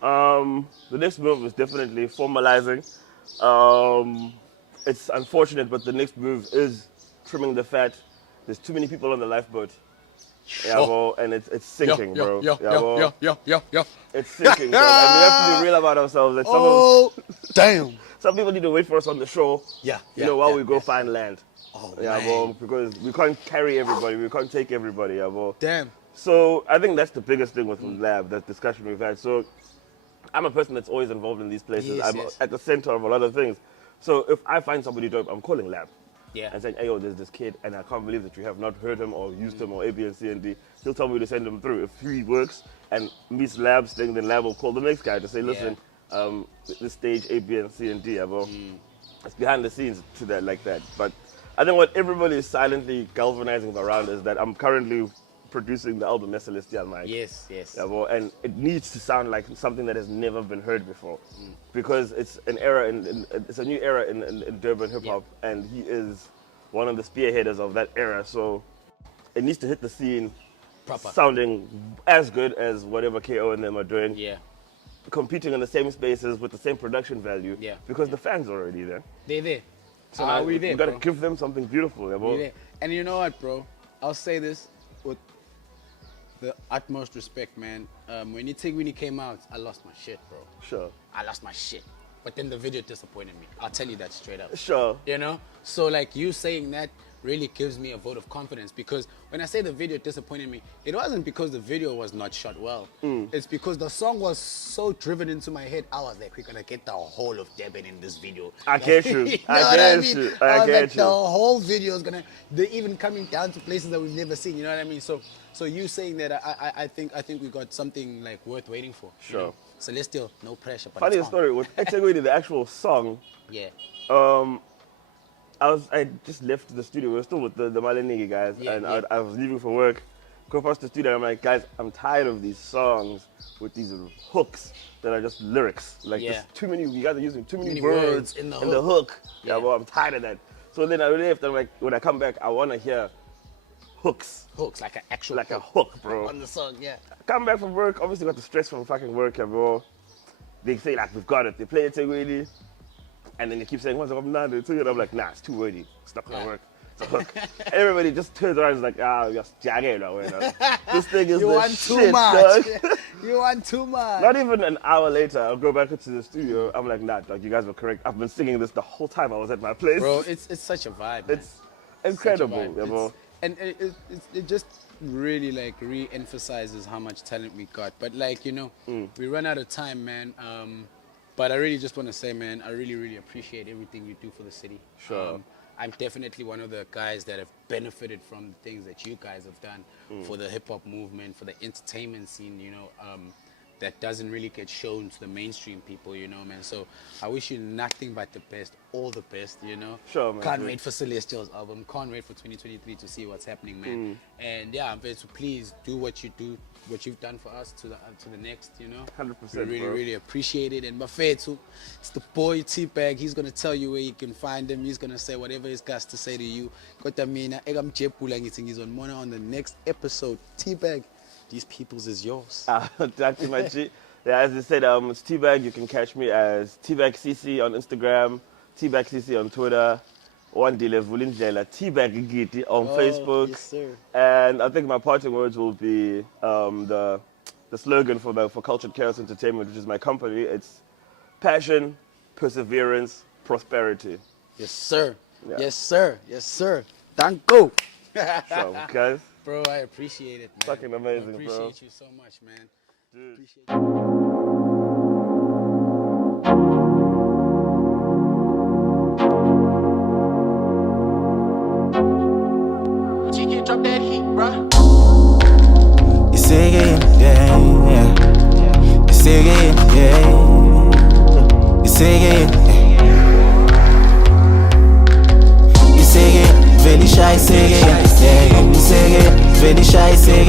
The next move is definitely formalizing. It's unfortunate, but the next move is trimming the fat. There's too many people on the lifeboat. And it's sinking, bro. It's sinking, bro. And we have to be real about ourselves. Like damn. Some people need to wait for us on the shore. While we go find land. Bro, because we can't carry everybody. We can't take everybody, bro. Damn. So I think that's the biggest thing with Lab, that discussion we've had. So I'm a person that's always involved in these places. I'm at the center of a lot of things. So if I find somebody dope, I'm calling Lab. Yeah. and saying, hey, yo, there's this kid, and I can't believe that you have not heard him or used him or A, B, and C, and D. He'll tell me to send him through. If he works and meets labs, then lab will call the next guy to say, listen, this stage A, B, and C, and D, bro. It's behind the scenes to that like that. But I think what everybody is silently galvanizing around is that I'm currently producing the album S Celestial, Mike. Yes. Yeah, bro, and it needs to sound like something that has never been heard before, because it's an era it's a new era in Durban hip hop, and he is one of the spearheaders of that era. So it needs to hit the scene Proper. sounding as good as whatever KO and them are doing. Yeah. Competing in the same spaces with the same production value. Yeah. Because the fans are already there. They're there. So now we there, we gotta bro. give them something beautiful, yeah, bro. We there. And you know what, bro? I'll say this with the utmost respect, man. When Sekeni came out, I lost my shit, bro. Sure. I lost my shit. But then the video disappointed me. I'll tell you that straight up. Sure. You know? So like you saying that really gives me a vote of confidence, because when I say the video disappointed me, it wasn't because the video was not shot well. It's because the song was so driven into my head. I was like, we're gonna get the whole of Durban in this video. I get you. know I what get mean? you. I I was get like, you. the whole video is gonna, they're even coming down to places that we've never seen, you know what I mean? So you saying that, I think we got something like worth waiting for. Sure. You know? Celestial, no pressure. But Funny it's on. story with Sekeni, the actual song. Yeah. I just left the studio. We were still with the Malenigi guys, Yeah, and yeah. I was leaving for work. Go past the studio, I'm like, guys, I'm tired of these songs with these hooks that are just lyrics. Like, Yeah. there's too many. You guys are using too many Many words words in the hook. Yeah, Yeah. well, I'm tired of that. So then I left. I'm like, when I come back, I want to hear hooks, Hooks, like an actual like a hook, bro. on the song, yeah. Come back from work, obviously got the stress from fucking work, yeah, bro. They say like, we've got it. They play it Sekeni, and then they keep saying, what's up, I'm like, nah, it's too wordy. It's not gonna Yeah. work. It's a hook. Everybody just turns around and is like, you're jagged. This thing is You the want shit, too much. dog. You want too much. Not even an hour later, I'll go back into the studio. I'm like, nah, dog, you guys were correct. I've been singing this the whole time I was at my place. Bro, it's such a vibe, man. It's incredible, Such a vibe. yeah, bro. And it just really like re-emphasizes how much talent we got. But like, you know, we run out of time, man. But I really just want to say, man, I really, really appreciate everything you do for the city. Sure. I'm definitely one of the guys that have benefited from the things that you guys have done for the hip-hop movement, for the entertainment scene, you know, that doesn't really get shown to the mainstream people, you know, man. So I wish you nothing but the best, all the best, you know. Sure, man. Can't wait for Celestial's album. Can't wait for 2023 to see what's happening, man. And yeah, I'm very so please do what you do, what you've done for us to the next, you know. 100%, We really, bro. really appreciate it. And Mafethu, it's the boy Teabag. He's gonna tell you where you can find him. He's gonna say whatever he's got to say to you. Kodwa mina ekamjepula ngithi ngizonibona on the next episode. Teabag, these people's is yours. Dr. Machi. Yeah, as I said, it's Teabag. You can catch me as Teabag CC on Instagram, Teabag CC on Twitter, Wandile Vulindlela, Teabag Giti on Facebook. Yes, sir. And I think my parting words will be the slogan for Cultured Chaos Entertainment, which is my company. It's passion, perseverance, prosperity. Yes, sir. Yeah. Yes, sir. Yes, sir. Danko. So, guys, Bro, I appreciate it, man. Fucking amazing, I bro. appreciate you so much, man. dude. Appreciate you. Drop that heat, bruh. You say it, yeah, yeah. You say it, yeah. You say it, yeah. You say it, very shy, say it, yeah. You say it, very shy, say it,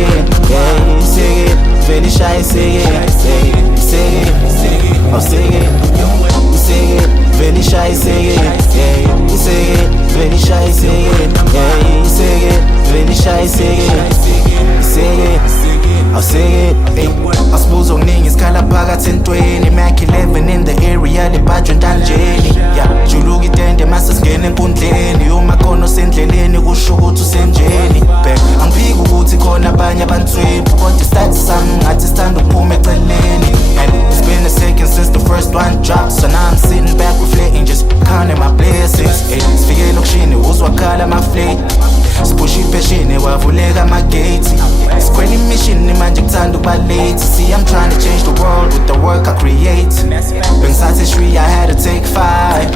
yeah. You say it, very shy, say it, yeah. You say it, oh say it. You say it, very shy, say it, yeah. You say it, very shy, say it, yeah. You say it. Really shy, say it, say it, I'll say it, I suppose okuningi isikhala phakathi entweni Mac 11 in the area, libhajwe ntanjeni Yeah, juluka itende mase singena enkundleni Uma khona osendleleni kusho ukuthi usenjeni Angiphiki ukuthi khona abanye abantswiphu Kodwa isithathu sami ngathi sithanda ukuphuma eceleni And it's been a second since the first one dropped So now I'm sitting back reflecting, just counting my blessings Sifikele okushini, uzwakhala amaflake Siphusha ipeshini, wavuleka amagate Sikhwela imishini manje ngithanda ukuba late. See, I'm trying to change the world with the work I create. Bengisathi S3, I had to take 5.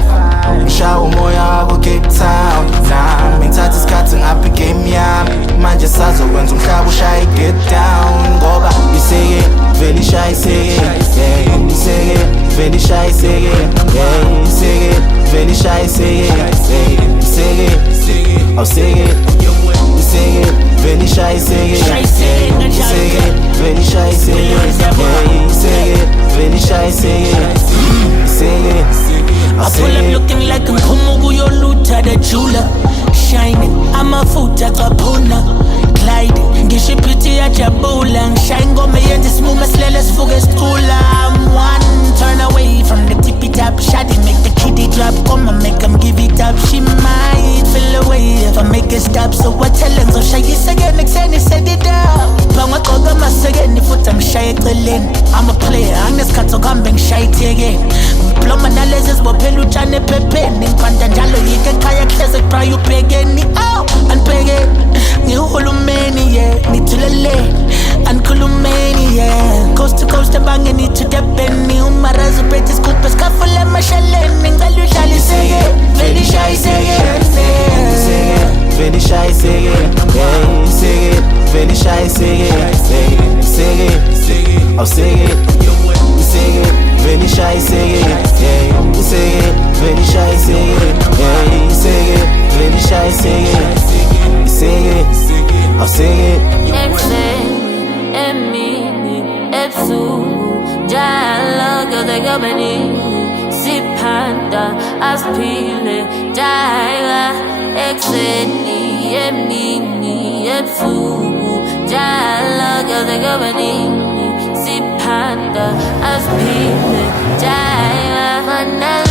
Ngishawa umoya wako Cape Town. Nah, ngithatha isikhathi ngapha igame yami. Manje sazokwenza umhlaba ushaye get down. Ngoba iseke vele ishaye seke, yeah. Iseke vele ishaye seke, yeah. Iseke vele ishaye seke, yeah. Iseke awuseke, iseke vele ishaye seke, yeah. Iseke vele ishaye seke, yeah. Iseke vele ishaye seke, iseke I pull up looking like I'm Kumugu Yoluta the jeweler. Shining, I'm a foot at Kapuna. Glide, ngisho pretty at Jabula. Shine go me and this movement, let's focus cooler. I'm one turn away from the tippy top. Shotty make the kitty drop. Come and make them give it up. She might feel away if I make it stop. So I tell them so shy is again, extend set it up. Bang a koga mas again, if I'm shy I'm a player, I'm this cat so come bang shy again. Plum analysis, but peluchane pepe. Ninkanda jalo yike kaya classic prayu pege ni out and pege. Ni hulumeni yeah, ni tulele and kulumeni yeah. Coast to coast and bang ni to the penny. Umarazu betis kupas kafule mashale. Ningalu shali sege, very shy sege. Very shy sege, yeah. Sege, very shy sege, yeah. Sege, oh sege, sege, very shy sege, yeah. Sege, very shy sege, yeah. Sege, very shy sege, sege, oh sege. Dialogue of the governing, Sipanda, Aspile, Dialogue. Sekeni, Emini, Epsu, dialogue of the governing, Sipanda, Aspile, dialogue.